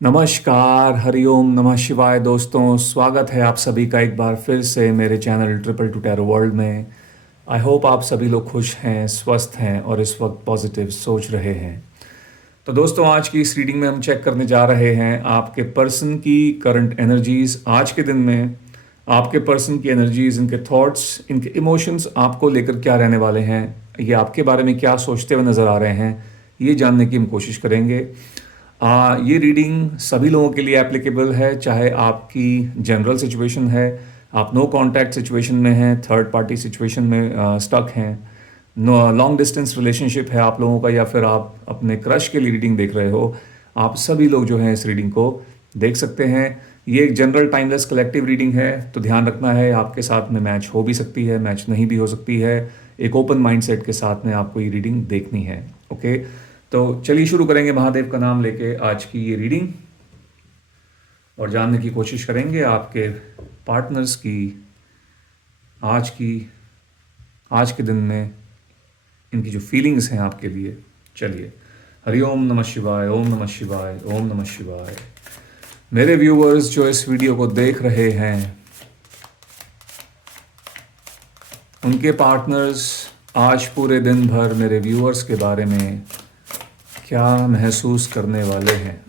नमस्कार, हरिओम, नमः शिवाय दोस्तों। स्वागत है आप सभी का एक बार फिर से मेरे channel triple two tarot world में। आई होप आप सभी लोग खुश हैं, स्वस्थ हैं और इस वक्त पॉजिटिव सोच रहे हैं। तो दोस्तों, आज की इस रीडिंग में हम चेक करने जा रहे हैं आपके पर्सन की करंट एनर्जीज आज के दिन में। आपके पर्सन की एनर्जीज, इनके थॉट्स, इनके इमोशंस आपको लेकर क्या रहने वाले हैं, ये आपके बारे में क्या सोचते हुए नज़र आ रहे हैं, ये जानने की हम कोशिश करेंगे। ये रीडिंग सभी लोगों के लिए एप्लीकेबल है, चाहे आपकी जनरल सिचुएशन है, आप नो कांटेक्ट सिचुएशन में हैं, थर्ड पार्टी सिचुएशन में स्टक हैं, नो लॉन्ग डिस्टेंस रिलेशनशिप है आप लोगों का, या फिर आप अपने क्रश के लिए रीडिंग देख रहे हो। आप सभी लोग जो हैं इस रीडिंग को देख सकते हैं। ये एक जनरल टाइमलेस कलेक्टिव रीडिंग है, तो ध्यान रखना है आपके साथ में मैच हो भी सकती है, मैच नहीं भी हो सकती है। एक ओपन माइंडसेट के साथ में आपको ये रीडिंग देखनी है। ओके, तो चलिए शुरू करेंगे महादेव का नाम लेके आज की ये रीडिंग, और जानने की कोशिश करेंगे आपके पार्टनर्स की आज के दिन में इनकी जो फीलिंग्स हैं आपके लिए। चलिए, हरिओम नमः शिवाय, ओम नमः शिवाय, ओम नमः शिवाय। मेरे व्यूअर्स जो इस वीडियो को देख रहे हैं, उनके पार्टनर्स आज पूरे दिन भर मेरे व्यूअर्स के बारे में क्या महसूस करने वाले हैं।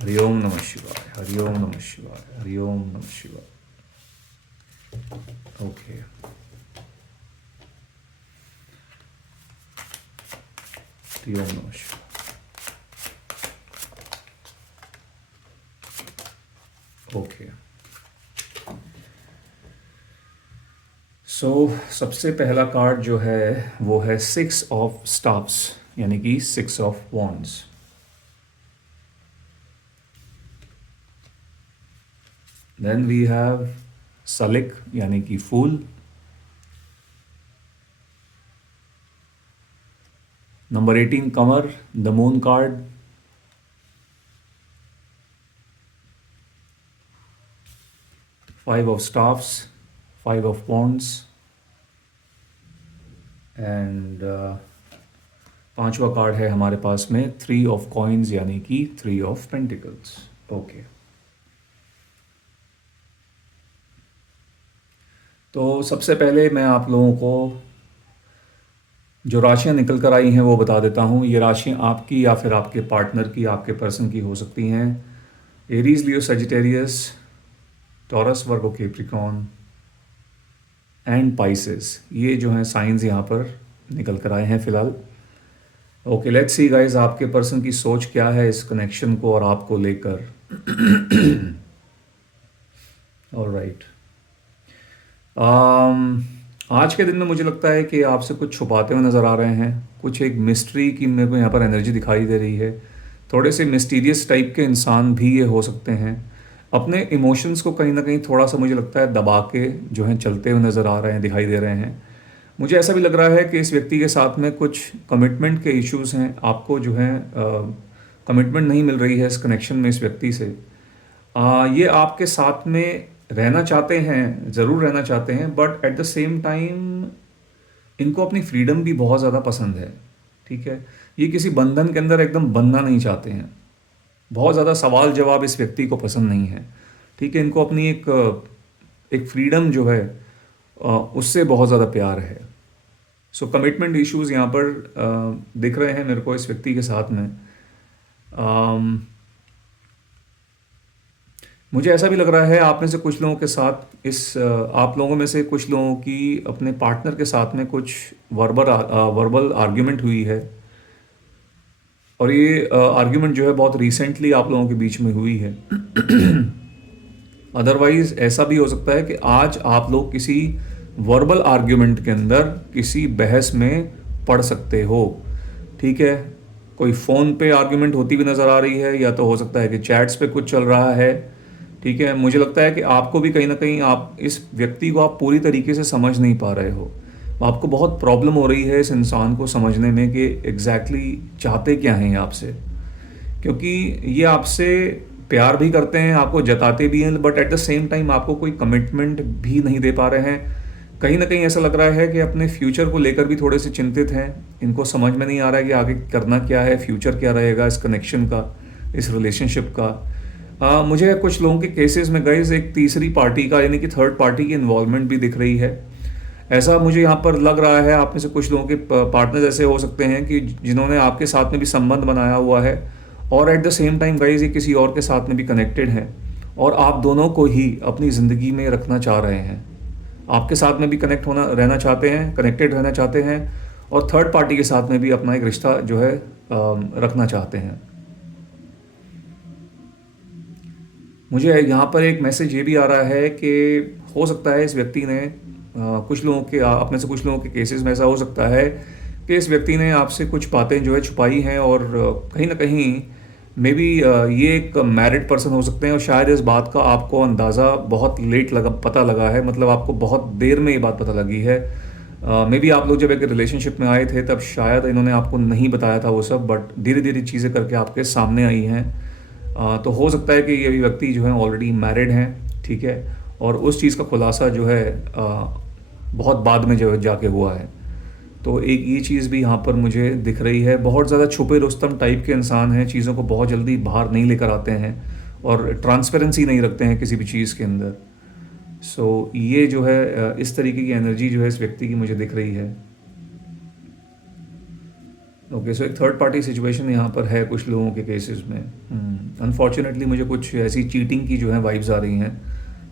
हरिओम नमः शिवाय, हरिओम नमः शिवाय, हरिओम नमः शिवाय। ओके, हरिओम नमः शिवाय। ओके, सबसे पहला कार्ड जो है वो है 6 ऑफ स्टाफ्स, यानी कि 6 of wands. Then we have सलिक, यानी कि फूल। नंबर 18 कमर, the moon card. Five of staffs, 5 of wands. And पांचवा कार्ड है हमारे पास में 3 ऑफ कॉइन्स, यानी कि 3 ऑफ पेंटिकल्स। ओके, तो सबसे पहले मैं आप लोगों को जो राशियां निकल कर आई हैं वो बता देता हूँ। ये राशियां आपकी या फिर आपके पार्टनर की, आपके पर्सन की हो सकती हैं। Aries, Leo, Sagittarius, taurus, Virgo, Capricorn and Pisces, ये जो हैं साइंस यहाँ पर निकल कर आए हैं फिलहाल। ओके, लेट्स सी गाइस, आपके पर्सन की सोच क्या है इस कनेक्शन को और आपको लेकर। ऑलराइट, आज के दिन में मुझे लगता है कि आपसे कुछ छुपाते हुए नज़र आ रहे हैं। कुछ एक मिस्ट्री की मेरे को यहाँ पर एनर्जी दिखाई दे रही है। थोड़े से मिस्टीरियस टाइप के इंसान भी ये हो सकते हैं। अपने इमोशंस को कहीं ना कहीं थोड़ा सा मुझे लगता है दबा के जो है चलते हुए नज़र आ रहे हैं, दिखाई दे रहे हैं। मुझे ऐसा भी लग रहा है कि इस व्यक्ति के साथ में कुछ कमिटमेंट के इश्यूज हैं। आपको जो है कमिटमेंट नहीं मिल रही है इस कनेक्शन में इस व्यक्ति से। ये आपके साथ में रहना चाहते हैं, ज़रूर रहना चाहते हैं, but at the same time इनको अपनी फ्रीडम भी बहुत ज़्यादा पसंद है। ठीक है, ये किसी बंधन के अंदर एकदम बंधना नहीं चाहते हैं। बहुत ज़्यादा सवाल जवाब इस व्यक्ति को पसंद नहीं है। ठीक है, इनको अपनी एक फ्रीडम जो है उससे बहुत ज़्यादा प्यार है। सो कमिटमेंट इश्यूज यहाँ पर दिख रहे हैं मेरे को इस व्यक्ति के साथ में। मुझे ऐसा भी लग रहा है आप में से कुछ लोगों के साथ आप लोगों में से कुछ लोगों की अपने पार्टनर के साथ में कुछ वर्बल आर्ग्यूमेंट हुई है, और ये आर्ग्यूमेंट जो है बहुत रिसेंटली आप लोगों के बीच में हुई है। अदरवाइज ऐसा भी हो सकता है कि आज आप लोग किसी वर्बल आर्ग्यूमेंट के अंदर किसी बहस में पड़ सकते हो। ठीक है, कोई फ़ोन पे आर्ग्यूमेंट होती हुई नज़र आ रही है, या तो हो सकता है कि चैट्स पे कुछ चल रहा है। ठीक है, मुझे लगता है कि आपको भी कहीं ना कहीं आप इस व्यक्ति को आप पूरी तरीके से समझ नहीं पा रहे हो। आपको बहुत प्रॉब्लम हो रही है इस इंसान को समझने में कि एग्जैक्टली चाहते क्या हैं ये आपसे, क्योंकि ये आपसे प्यार भी करते हैं, आपको जताते भी हैं, but at the same time आपको कोई कमिटमेंट भी नहीं दे पा रहे हैं। कहीं ना कहीं ऐसा लग रहा है कि अपने फ्यूचर को लेकर भी थोड़े से चिंतित हैं। इनको समझ में नहीं आ रहा है कि आगे करना क्या है, फ्यूचर क्या रहेगा इस कनेक्शन का। इस रिलेशनशिप का। मुझे कुछ लोगों के केसेस में गाइस एक तीसरी पार्टी का यानी कि थर्ड पार्टी की इन्वॉल्वमेंट भी दिख रही है। ऐसा मुझे यहाँ पर लग रहा है, आप में से कुछ लोगों के पार्टनर्स ऐसे हो सकते हैं कि जिन्होंने आपके साथ में भी संबंध बनाया हुआ है और at the same time guys ये किसी और के साथ में भी कनेक्टेड हैं और आप दोनों को ही अपनी ज़िंदगी में रखना चाह रहे हैं। आपके साथ में भी कनेक्ट होना रहना चाहते हैं, कनेक्टेड रहना चाहते हैं और थर्ड पार्टी के साथ में भी अपना एक रिश्ता जो है रखना चाहते हैं। मुझे यहाँ पर एक मैसेज ये भी आ रहा है कि हो सकता है इस व्यक्ति ने कुछ लोगों के आप में से कुछ लोगों के केसेस में ऐसा हो सकता है कि इस व्यक्ति ने आपसे कुछ बातें जो है छुपाई हैं और कहीं ना कहीं मे बी ये एक मैरिड पर्सन हो सकते हैं और शायद इस बात का आपको अंदाज़ा बहुत लेट पता लगा है, मतलब आपको बहुत देर में ये बात पता लगी है। मे बी आप लोग जब एक रिलेशनशिप में आए थे तब शायद इन्होंने आपको नहीं बताया था वो सब, बट धीरे धीरे चीज़ें करके आपके सामने आई हैं। तो हो सकता है कि ये व्यक्ति जो है ऑलरेडी मैरिड हैं, ठीक है, और उस चीज़ का खुलासा जो है बहुत बाद में जो है जाके हुआ है। तो एक ये चीज़ भी यहाँ पर मुझे दिख रही है। बहुत ज़्यादा छुपे रुस्तम टाइप के इंसान हैं, चीज़ों को बहुत जल्दी बाहर नहीं लेकर आते हैं और ट्रांसपेरेंसी नहीं रखते हैं किसी भी चीज़ के अंदर। सो ये जो है इस तरीके की एनर्जी जो है इस व्यक्ति की मुझे दिख रही है। ओके, सो एक थर्ड पार्टी सिचुएशन यहाँ पर है कुछ लोगों के केसेस में। अनफॉर्चुनेटली मुझे कुछ ऐसी चीटिंग की जो है वाइब्स आ रही हैं,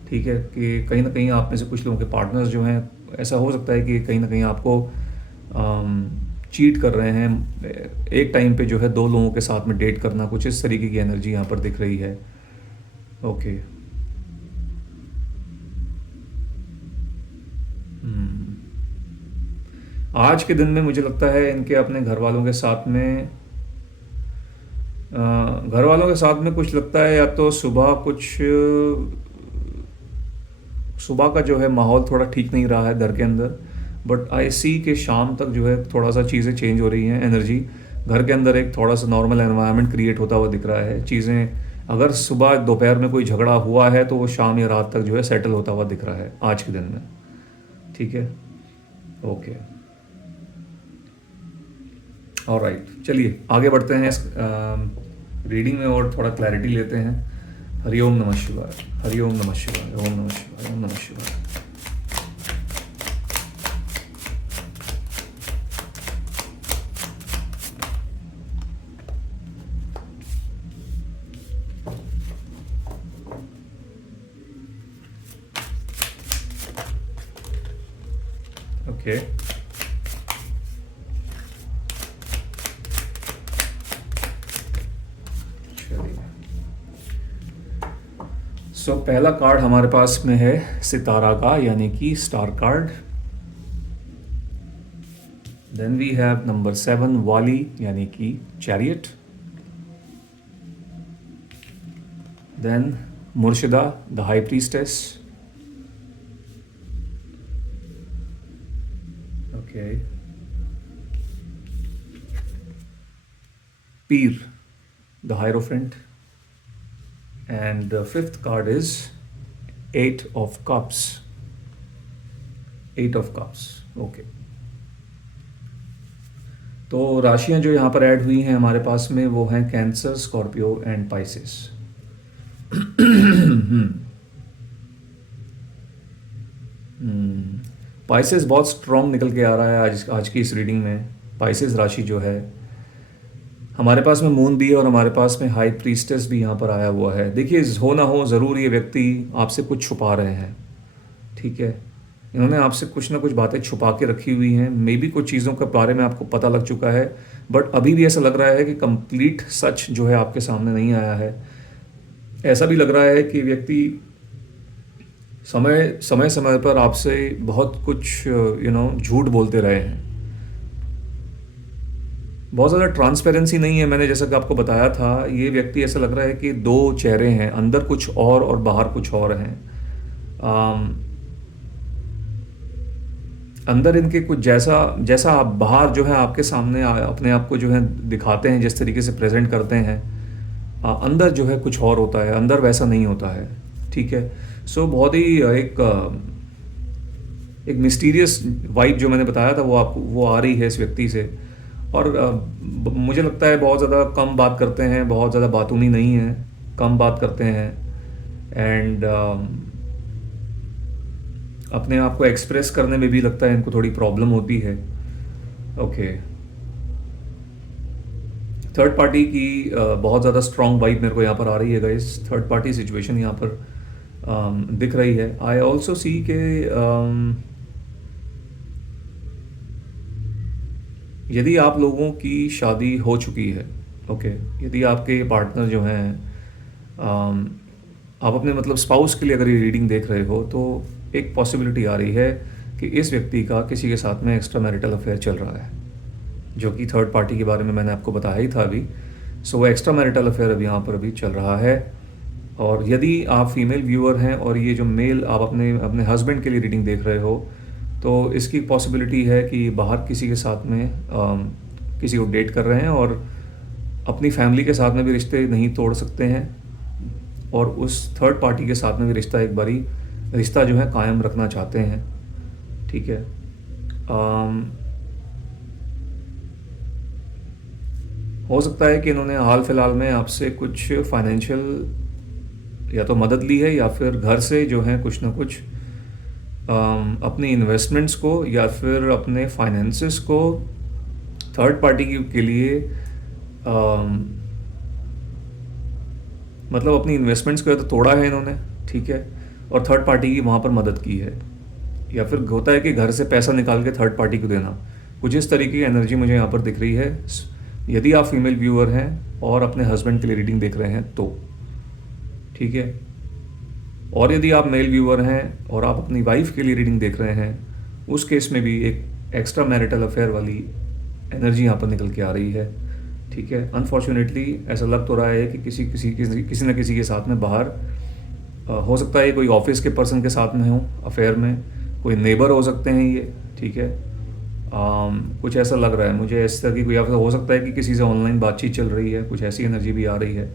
ठीक है, कि कहीं ना कहीं आप में से कुछ लोगों के पार्टनर्स जो हैं, ऐसा हो सकता है कि कहीं ना कहीं आपको चीट कर रहे हैं। एक टाइम पे जो है दो लोगों के साथ में डेट करना, कुछ इस तरीके की एनर्जी यहाँ पर दिख रही है। ओके, आज के दिन में मुझे लगता है इनके अपने घर वालों के साथ में कुछ लगता है, या तो सुबह का जो है माहौल थोड़ा ठीक नहीं रहा है घर के अंदर, बट आई सी के शाम तक जो है थोड़ा सा चीज़ें चेंज हो रही हैं। एनर्जी घर के अंदर एक थोड़ा सा नॉर्मल एनवायरनमेंट क्रिएट होता हुआ दिख रहा है। चीज़ें अगर सुबह दोपहर में कोई झगड़ा हुआ है तो वो शाम या रात तक जो है सेटल होता हुआ दिख रहा है आज के दिन में, ठीक है। ओके, ऑलराइट, चलिए आगे बढ़ते हैं इस रीडिंग में और थोड़ा क्लैरिटी लेते हैं। हरिओम नमः शिवाय, हरिओम नमः शिवाय, ओम नमः शिवाय, ओम नमः शिवाय। ओके, सो पहला कार्ड हमारे पास में है सितारा का, यानी कि star card. Then we have number 7 वाली, यानी कि चैरियट। देन मुर्शिदा द हाई प्रीस्टेस। ओके, पीर the hierophant. And the fifth card is 8 of Cups. 8 of Cups. Okay. तो राशियां जो यहाँ पर ऐड हुई हैं हमारे पास में वो हैं cancer, Scorpio and Pisces. Pisces बहुत स्ट्रॉन्ग निकल के आ रहा है आज की इस रीडिंग में। पाइसेस राशि जो है हमारे पास में मून भी है और हमारे पास में हाई प्रीस्टेस भी यहाँ पर आया हुआ है। देखिए, हो ना हो ज़रूर ये व्यक्ति आपसे कुछ छुपा रहे हैं, ठीक है। इन्होंने आपसे कुछ ना कुछ बातें छुपा के रखी हुई हैं। मे बी कुछ चीज़ों के बारे में आपको पता लग चुका है, बट अभी भी ऐसा लग रहा है कि कंप्लीट सच जो है आपके सामने नहीं आया है। ऐसा भी लग रहा है कि व्यक्ति समय पर आपसे बहुत कुछ झूठ बोलते रहे हैं। बहुत ज़्यादा ट्रांसपेरेंसी नहीं है। मैंने जैसा कि आपको बताया था, ये व्यक्ति ऐसा लग रहा है कि दो चेहरे हैं, अंदर कुछ और बाहर कुछ और हैं। अंदर इनके कुछ जैसा आप बाहर जो है आपके सामने अपने आप को जो है दिखाते हैं, जिस तरीके से प्रेजेंट करते हैं, अंदर जो है कुछ और होता है, अंदर वैसा नहीं होता है, ठीक है। सो बहुत ही एक मिस्टीरियस वाइब जो मैंने बताया था वो आ रही है इस व्यक्ति से। और मुझे लगता है बहुत ज़्यादा कम बात करते हैं, बहुत ज़्यादा बातूनी नहीं है, कम बात करते हैं एंड अपने आप को एक्सप्रेस करने में भी लगता है इनको थोड़ी प्रॉब्लम होती है। ओके, थर्ड पार्टी की बहुत ज़्यादा स्ट्रॉन्ग वाइब मेरे को यहाँ पर आ रही है गाइस। थर्ड पार्टी सिचुएशन यहाँ पर दिख रही है। आई ऑल्सो सी के यदि आप लोगों की शादी हो चुकी है, ओके, यदि आपके पार्टनर जो हैं, आप अपने मतलब स्पाउस के लिए अगर ये रीडिंग देख रहे हो तो एक पॉसिबिलिटी आ रही है कि इस व्यक्ति का किसी के साथ में एक्स्ट्रा मैरिटल अफेयर चल रहा है, जो कि थर्ड पार्टी के बारे में मैंने आपको बताया ही था अभी। सो वो एक्स्ट्रा मैरिटल अफेयर अभी यहाँ पर अभी चल रहा है। और यदि आप फीमेल व्यूअर हैं और ये जो मेल आप अपने अपने हस्बैंड के लिए रीडिंग देख रहे हो, तो इसकी पॉसिबिलिटी है कि बाहर किसी के साथ में किसी को डेट कर रहे हैं और अपनी फैमिली के साथ में भी रिश्ते नहीं तोड़ सकते हैं, और उस थर्ड पार्टी के साथ में भी रिश्ता जो है कायम रखना चाहते हैं। ठीक है, हो सकता है कि इन्होंने हाल फिलहाल में आपसे कुछ फाइनेंशियल या तो मदद ली है, या फिर घर से जो है कुछ ना कुछ अपनी इन्वेस्टमेंट्स को या फिर अपने फाइनेंसेस को थर्ड पार्टी के लिए मतलब अपनी इन्वेस्टमेंट्स को या तो तोड़ा है इन्होंने, ठीक है, और थर्ड पार्टी की वहाँ पर मदद की है, या फिर होता है कि घर से पैसा निकाल के थर्ड पार्टी को देना। कुछ इस तरीके की एनर्जी मुझे यहाँ पर दिख रही है, यदि आप फीमेल व्यूअर हैं और अपने हस्बैंड के लिए रीडिंग देख रहे हैं तो। ठीक है, और यदि आप मेल व्यूअर हैं और आप अपनी वाइफ के लिए रीडिंग देख रहे हैं, उस केस में भी एक एक्स्ट्रा मैरिटल अफेयर वाली एनर्जी यहाँ पर निकल के आ रही है। ठीक है, अनफॉर्चुनेटली ऐसा लग तो रहा है कि किसी न किसी के साथ में बाहर हो सकता है कोई ऑफिस के पर्सन के साथ में हो अफेयर में, कोई नेबर हो सकते हैं ये। ठीक है, कुछ ऐसा लग रहा है मुझे इस तरह की कोई, या फिर हो सकता है कि किसी से ऑनलाइन बातचीत चल रही है, कुछ ऐसी एनर्जी भी आ रही है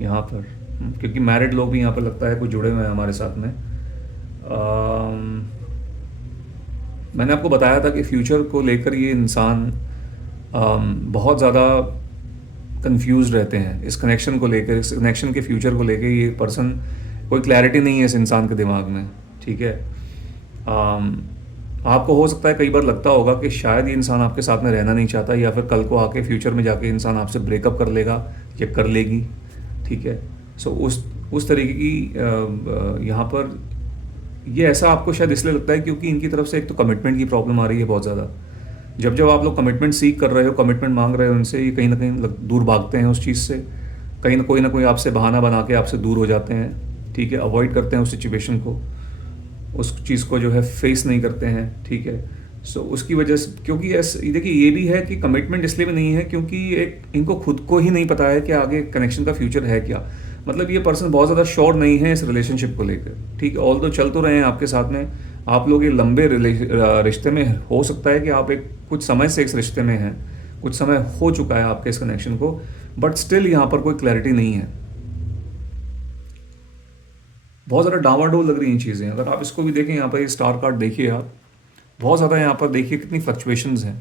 यहाँ पर। क्योंकि मैरिड लोग भी यहाँ पर लगता है कुछ जुड़े हुए हैं हमारे साथ में। मैंने आपको बताया था कि फ्यूचर को लेकर ये इंसान बहुत ज़्यादा कंफ्यूज रहते हैं इस कनेक्शन को लेकर, इस कनेक्शन के फ्यूचर को लेकर ये पर्सन, कोई क्लैरिटी नहीं है इस इंसान के दिमाग में। ठीक है, आपको हो सकता है कई बार लगता होगा कि शायद ये इंसान आपके साथ में रहना नहीं चाहता, या फिर कल को आके फ्यूचर में जाके इंसान आपसे ब्रेकअप कर लेगा या कर लेगी। ठीक है, सो उस तरीके की यहाँ पर ये ऐसा आपको शायद इसलिए लगता है क्योंकि इनकी तरफ से एक तो कमिटमेंट की प्रॉब्लम आ रही है बहुत ज़्यादा। जब आप लोग कमिटमेंट सीख कर रहे हो, कमिटमेंट मांग रहे हो उनसे, ये कहीं ना कहीं दूर भागते हैं उस चीज़ से, कहीं ना कोई आपसे बहाना बना के आपसे दूर हो जाते हैं। ठीक है, अवॉइड करते हैं उस सिचुएशन को, उस चीज़ को जो है फेस नहीं करते हैं। ठीक है, सो उसकी वजह से, क्योंकि ऐसे देखिए ये भी है कि कमिटमेंट इसलिए भी नहीं है क्योंकि एक इनको खुद को ही नहीं पता है कि आगे कनेक्शन का फ्यूचर है क्या। मतलब ये पर्सन बहुत ज़्यादा श्योर नहीं है इस रिलेशनशिप को लेकर। ठीक है, ऑल तो चल तो रहे हैं आपके साथ में, आप लोग ये लंबे रिश्ते में, हो सकता है कि आप एक कुछ समय से इस रिश्ते में हैं, कुछ समय हो चुका है आपके इस कनेक्शन को, बट स्टिल यहाँ पर कोई क्लैरिटी नहीं है। बहुत ज़्यादा डावाडोल लग रही हैं चीज़ें। अगर आप इसको भी देखें, यहाँ पर ये स्टार कार्ड देखिए आप, बहुत ज़्यादा यहाँ पर देखिए कितनी फ्लक्चुएशंस हैं।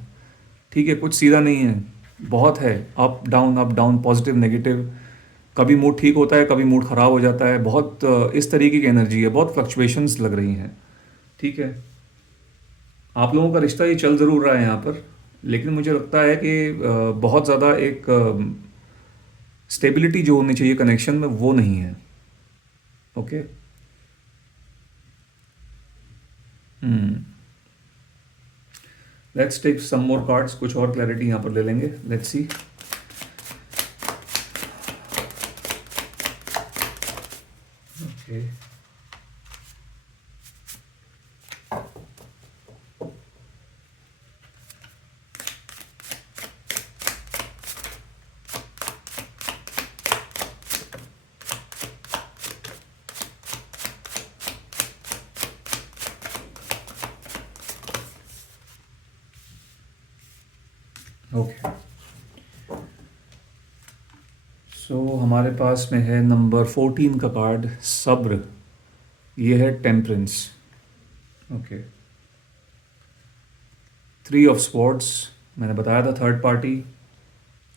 ठीक है, कुछ सीधा नहीं है, बहुत है, अप डाउन, पॉजिटिव नेगेटिव, कभी मूड ठीक होता है, कभी मूड ख़राब हो जाता है, बहुत इस तरीके की एनर्जी है, बहुत फ्लक्चुएशंस लग रही हैं। ठीक है, आप लोगों का रिश्ता ये चल ज़रूर रहा है यहाँ पर, लेकिन मुझे लगता है कि बहुत ज़्यादा एक स्टेबिलिटी जो होनी चाहिए कनेक्शन में वो नहीं है। Okay, let's take some more cards, कुछ और क्लैरिटी यहाँ पर ले लेंगे। Let's see. Okay, okay, so हमारे पास में है नंबर 14 का कार्ड, सब्र। ये है टेम्परेंस। ओके, 3 ऑफ स्वॉर्ड्स, मैंने बताया था थर्ड पार्टी,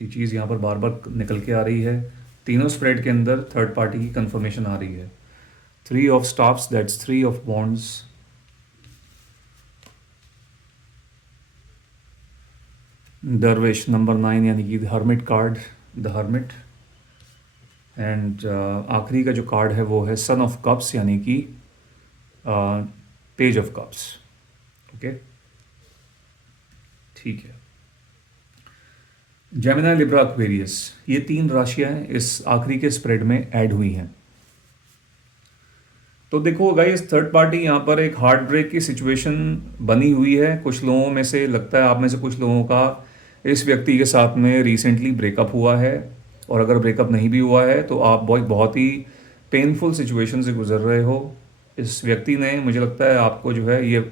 ये चीज़ यहाँ पर बार बार निकल के आ रही है। तीनों स्प्रेड के अंदर थर्ड पार्टी की कंफर्मेशन आ रही है। 3 of stops, that's 3 of bonds. दरवेश नंबर 9 यानी कि the hermit card, the hermit. And आखिरी का जो कार्ड है वो है सन ऑफ कप्स यानी कि पेज ऑफ कप्स। ओके, ठीक है। जेमिनी, लिब्रा, एक्वेरियस, ये 3 राशियां इस आखिरी के स्प्रेड में ऐड हुई हैं। तो देखो गाइस, थर्ड पार्टी यहाँ पर एक हार्ट ब्रेक की सिचुएशन बनी हुई है। कुछ लोगों में से लगता है, आप में से कुछ लोगों का इस व्यक्ति के साथ में रिसेंटली ब्रेकअप हुआ है, और अगर ब्रेकअप नहीं भी हुआ है तो आप बहुत ही पेनफुल सिचुएशन से गुजर रहे हो। इस व्यक्ति ने, मुझे लगता है, आपको जो है ये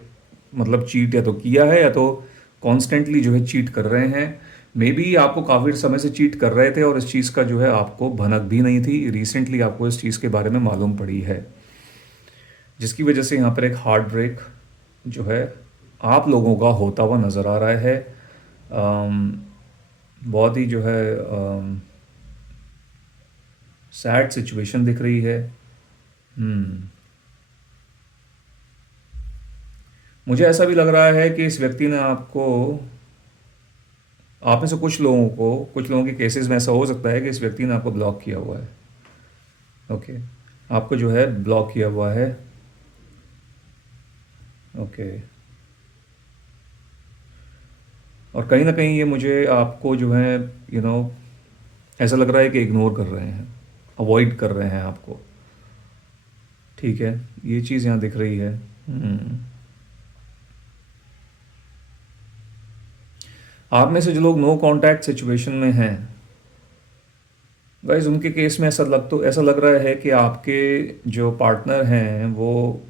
मतलब चीट या तो किया है या तो कॉन्स्टेंटली जो है चीट कर रहे हैं। मे बी आपको काफ़ी समय से चीट कर रहे थे और इस चीज़ का जो है आपको भनक भी नहीं थी, रिसेंटली आपको इस चीज़ के बारे में मालूम पड़ी है, जिसकी वजह से यहाँ पर एक हार्ट ब्रेक जो है आप लोगों का होता हुआ नज़र आ रहा है। बहुत ही जो है सैड सिचुएशन दिख रही है। मुझे ऐसा भी लग रहा है कि इस व्यक्ति ने आपको, आप में से कुछ लोगों को, कुछ लोगों के केसेस में ऐसा हो सकता है कि इस व्यक्ति ने आपको ब्लॉक किया हुआ है। ओके, आपको जो है ब्लॉक किया हुआ है। ओके, और कहीं ना कहीं ये मुझे आपको जो है ऐसा लग रहा है कि इग्नोर कर रहे हैं, अवॉइड कर रहे हैं आपको। ठीक है, ये चीज़ यहाँ दिख रही है। आप में से जो लोग नो कांटेक्ट सिचुएशन में हैं गाइस, उनके केस में ऐसा लग रहा है कि आपके जो पार्टनर हैं वो,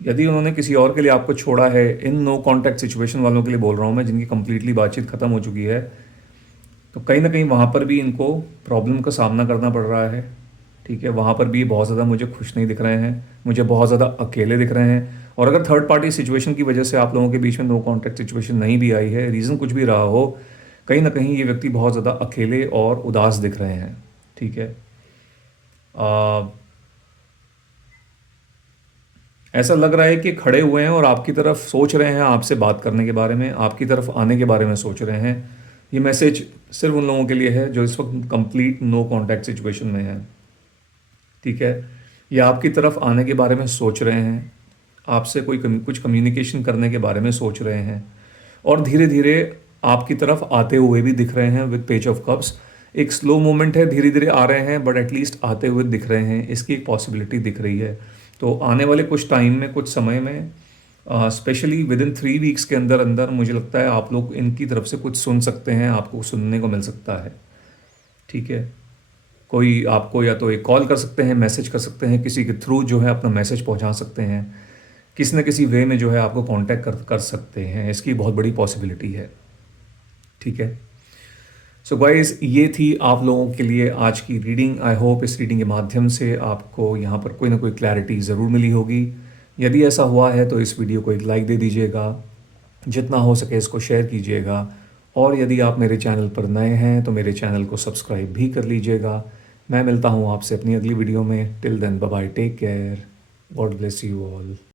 यदि उन्होंने किसी और के लिए आपको छोड़ा है, इन नो कांटेक्ट सिचुएशन वालों के लिए बोल रहा हूँ मैं, जिनकी कंप्लीटली बातचीत ख़त्म हो चुकी है, तो कहीं ना कहीं वहाँ पर भी इनको प्रॉब्लम का सामना करना पड़ रहा है। ठीक है, वहाँ पर भी बहुत ज़्यादा मुझे खुश नहीं दिख रहे हैं, मुझे बहुत ज़्यादा अकेले दिख रहे हैं। और अगर थर्ड पार्टी सिचुएशन की वजह से आप लोगों के बीच में नो कांटेक्ट सिचुएशन नहीं भी आई है, रीज़न कुछ भी रहा हो, कहीं ना कहीं ये व्यक्ति बहुत ज़्यादा अकेले और उदास दिख रहे हैं। ठीक है, ऐसा लग रहा है कि खड़े हुए हैं और आपकी तरफ सोच रहे हैं, आपसे बात करने के बारे में, आपकी तरफ आने के बारे में सोच रहे हैं। ये मैसेज सिर्फ उन लोगों के लिए है जो इस वक्त कंप्लीट नो कांटेक्ट सिचुएशन में है। ठीक है, ये आपकी तरफ आने के बारे में सोच रहे हैं, आपसे कुछ कम्युनिकेशन करने के बारे में सोच रहे हैं, और धीरे धीरे आपकी तरफ आते हुए भी दिख रहे हैं विद पेज ऑफ कप्स। एक स्लो मूवमेंट है, धीरे धीरे आ रहे हैं, बट एटलीस्ट आते हुए दिख रहे हैं, इसकी एक पॉसिबिलिटी दिख रही है। तो आने वाले कुछ टाइम में, कुछ समय में, स्पेशली विद इन 3 वीक्स के अंदर अंदर, मुझे लगता है आप लोग इनकी तरफ से कुछ सुन सकते हैं, आपको सुनने को मिल सकता है। ठीक है, कोई आपको या तो एक कॉल कर सकते हैं, मैसेज कर सकते हैं, किसी के थ्रू जो है अपना मैसेज पहुंचा सकते हैं, किसी न किसी वे में जो है आपको कांटेक्ट कर सकते हैं, इसकी बहुत बड़ी पॉसिबिलिटी है। ठीक है, सो गाइस, ये थी आप लोगों के लिए आज की रीडिंग। आई होप इस रीडिंग के माध्यम से आपको यहाँ पर कोई ना कोई क्लैरिटी ज़रूर मिली होगी। यदि ऐसा हुआ है तो इस वीडियो को एक लाइक दे दीजिएगा, जितना हो सके इसको शेयर कीजिएगा, और यदि आप मेरे चैनल पर नए हैं तो मेरे चैनल को सब्सक्राइब भी कर लीजिएगा। मैं मिलता हूँ आपसे अपनी अगली वीडियो में। Till then, bye bye, take care, God bless you all.